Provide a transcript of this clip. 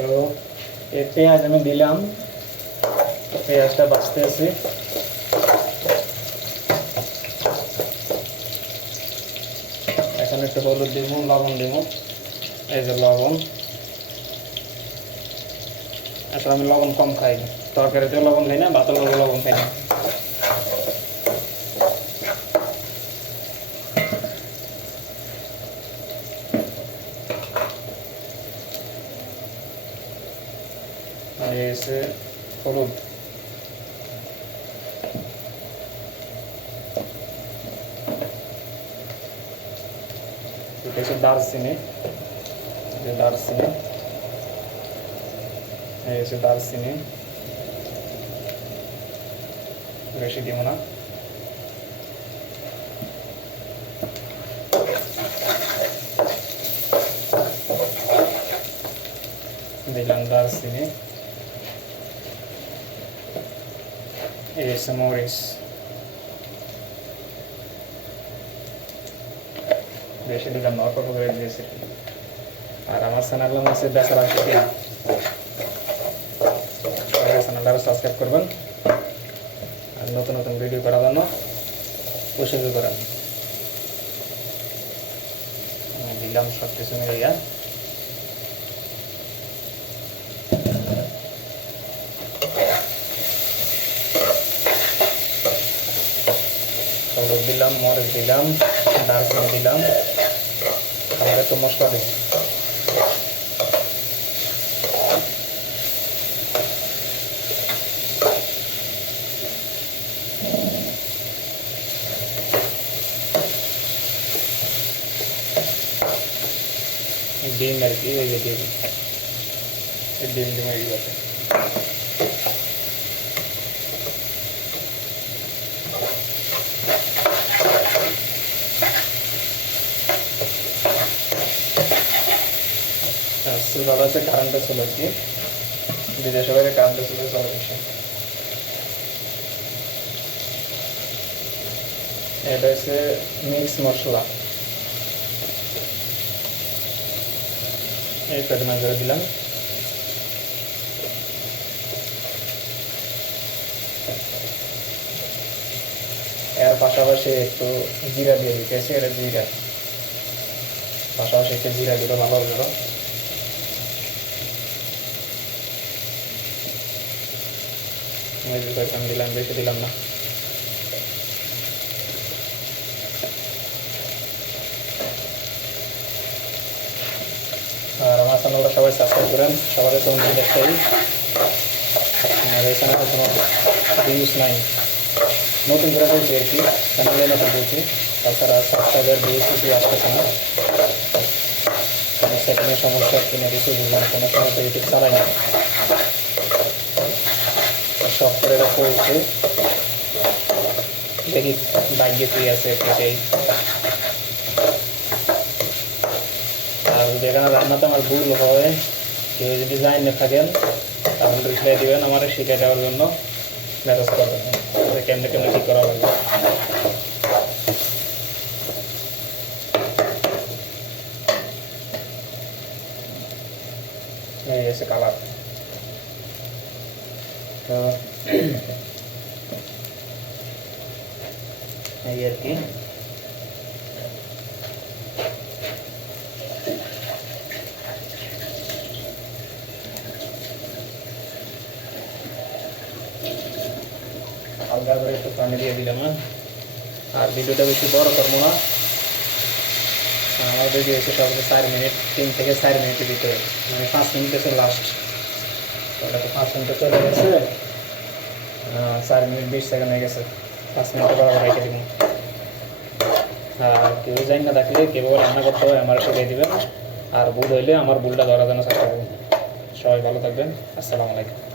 তো এই পেঁয়াজ আমি দিলাম, পেঁয়াজটা বাছতে আছি। এখন একটু হলুদ দিব, লবণ দিব, এই যে লবণ। আসলে আমি লবণ কম খাই, তরকারিতেও লবণ খাই না, ভাতেও লবণ খাই না। এসে হলুদ, এটা হচ্ছে দারচিনি, দারচিনি, এই হচ্ছে দারচিনি, বেশি দিব না। দিলাম দারচিনি, এই হচ্ছে মরিচ, বেশি দিলাম না, অল্প করে দিয়েছি। আর আমার চ্যানেল নাম আছে বেচারা শিখিয়া, চ্যানেলটা সাবস্ক্রাইব করবেন আর নতুন নতুন ভিডিও করার জন্য উৎসাহিত করেন। দিলাম সব কিছু মিলিয়া। হলুদ দিলাম, মরিচ দিলাম, দারচিনি দিলাম, হালকা একটু মশলা দিই। ডিম আর কি, এই যে ডিম, এই ডিম এই গেছে। চুলাটা হচ্ছে কারেন্টের চুলা আর কি, বিদেশে বাইরে কারেন্টের চুলা চলে বেশি। এটা হচ্ছে মিক্স মশলা, এই পরিমাণ করে দিলাম। এর পাশাপাশি একটু জিরা দিয়ে দিতেছি, এটা জিরা, পাশাপাশি একটু জিরা দিলে ভালো হবে। দিলাম, বেশি দিলাম না। আর আমার চ্যানেলটা সবাই সাবস্ক্রাইব করেন, সবাই তো দেখতে চাই। আর এই চ্যানেলে কোনো ভিউজ নাই, নতুন করে বলছি আর কি, চ্যানেলে নতুন বলছি। তাছাড়া সাবস্ক্রাইবার ভিউজ কিছু আসতেছে না, সেখানে সমস্যা কিনে কিছু বুঝলাম, কোনো সময় তো ইউটিউব চালাই না, শখ করে করছে। দেখি ভাগ্যে কি আছে এটাই। আর যদি এখানে রান্নাতে আমার ভুল হয়, কেউ যদি জানেন না থাকেন তাহলে রিপ্লাই দেবেন, আমার শিখে দেওয়ার জন্য মেসেজ করবেন কেমনে কেমনে কী করা লাগবে। এই এসে কালার, তো এই আর কি। হালকা করে একটু পানি দিয়ে দিলাম। আর ভিডিওটা বেশি বড় করবো না, আমার ভিডিও হচ্ছে সর্বোচ্চ 4 মিনিট, 3 থেকে 4 মিনিটের ভিতরে, মানে 5 মিনিট আছে লাস্ট। ওটা তো 5 মিনিটে চলে গেছে, 4 মিনিট 20 সেকেন্ড হয়ে গেছে, 5 মিনিটে বরাবর রেখে দিব। আর কেউ জানি না থাকলে কীভাবে রান্না করতে হয় আমার শিখিয়ে দেবেন। আর ভুল হইলে আমার ভুলটা ধরার জন্য চেষ্টা করবেন। সবাই ভালো থাকবেন, আসসালামু আলাইকুম।